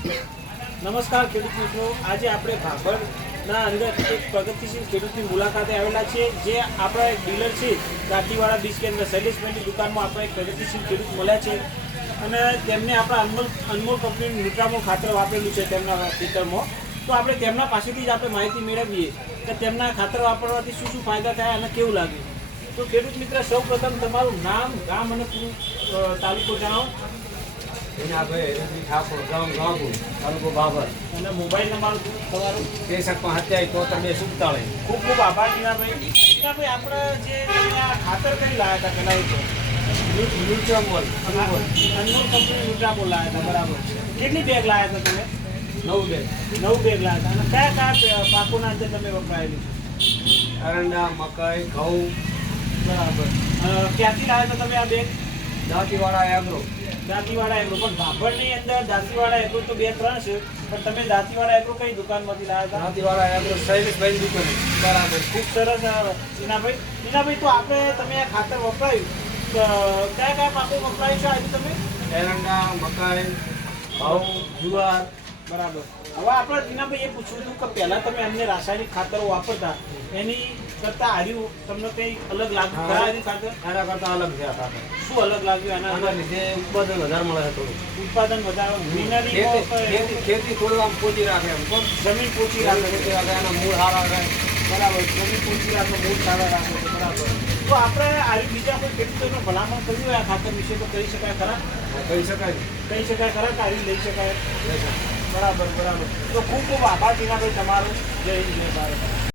નમસ્કાર ખેડૂત મિત્રો, આજે આપણે ભાભરના અંદર એક પ્રગતિશીલ ખેડૂતની મુલાકાતે આવેલા છે. જે આપણા એક ડીલર છે દાંતીવાડા બીજ કેન્દ્ર શૈલેષભાઈની દુકાનમાં આપણા એક પ્રગતિશીલ ખેડૂત મળ્યા છે અને તેમને આપણા અનમોલ કંપનીનું ન્યુટ્રામોલ ખાતર વાપરેલું છે તેમના ખેતરમાં. તો આપણે તેમના પાસેથી જ આપણે માહિતી મેળવીએ કે તેમના ખાતર વાપરવાથી શું શું ફાયદા થયા અને કેવું લાગ્યું. તો ખેડૂત મિત્ર, સૌ પ્રથમ તમારું નામ, ગામ અને પૂરું તાલુકો જણાવો. ઠાકોર તાલુકો બાબર અને મોબાઈલ નંબર તમારો. 63 ખૂબ ખૂબ આભાર ટીનાભાઈ. ટીનાભાઈ, આપણે જે તમે આ ખાતર કઈ લાવ્યા હતા પહેલાં એ કહો. ન્યુટ્રામોલ અનમોલ કંપની ન્યુટ્રામોલ લાવ્યા હતા, બરાબર. કેટલી બેગ લાવ્યા હતા તમે? 9 બેગ. 9 બેગ લાવ્યા હતા. અને કયા કયા પાકોના અંદર તમે વપરાયેલું છે? અરંડા, મકાઈ, ઘઉં. બરાબર. ક્યાંથી લાવ્યા હતા તમે આ bag? Dantiwada agro. Dantiwada agro. પણ ભાભરની અંદર દાંતીવાડા એગ્રો તો 2-3 છે, પણ તમે દાંતીવાડા એગ્રો કઈ દુકાનમાંથી લાવ્યા હતા? દાંતીવાડા એગ્રો શૈલેષભાઈની દુકાને. બરાબર, ખૂબ સરસ. ટીનાભાઈ, ટીનાભાઈ, તો આપણે તમે આ ખાતર વપરાયું, કયા કયા પાકો વપરાય છે આજે તમે? એરંડા, મકાઈ, ઘઉં, જુવાર. બરાબર. હવે આપણે ટીનાભાઈ એ પૂછવું હતું કે પહેલાં તમે અન્ય રાસાયણિક ખાતરો વાપરતા, એની કરતાં આર્યું તમને કંઈ અલગ લાગ્યું ખરા? આર્યું ખાતર એના કરતાં અલગ છે આ ખાતર. શું અલગ લાગ્યું? આના લીધે ઉત્પાદન વધારે મળે છે થોડું. ઉત્પાદન વધારે, ગ્રીનરી, ખેતી થોડું આમ પોચી રાખે એમ. જમીન પોચી રાખે છે. એના મૂળ સારા રહે. બરાબર, જમીન પોચી રાખે, મૂળ સારા રાખે છે. બરાબર. તો આપણે આર્યું બીજા કોઈ ખેડૂતોને ભલામણ કર્યું હોય આ ખાતર વિશે તો કહી શકાય ખરા? કહી શકાય. કહી શકાય ખરા કે આર્યું લઈ શકાય? બરાબર, બરાબર. તો ખૂબ ખૂબ આભાર ટીનાભાઈ તમારો. જય હિન્દ, જય ભારત.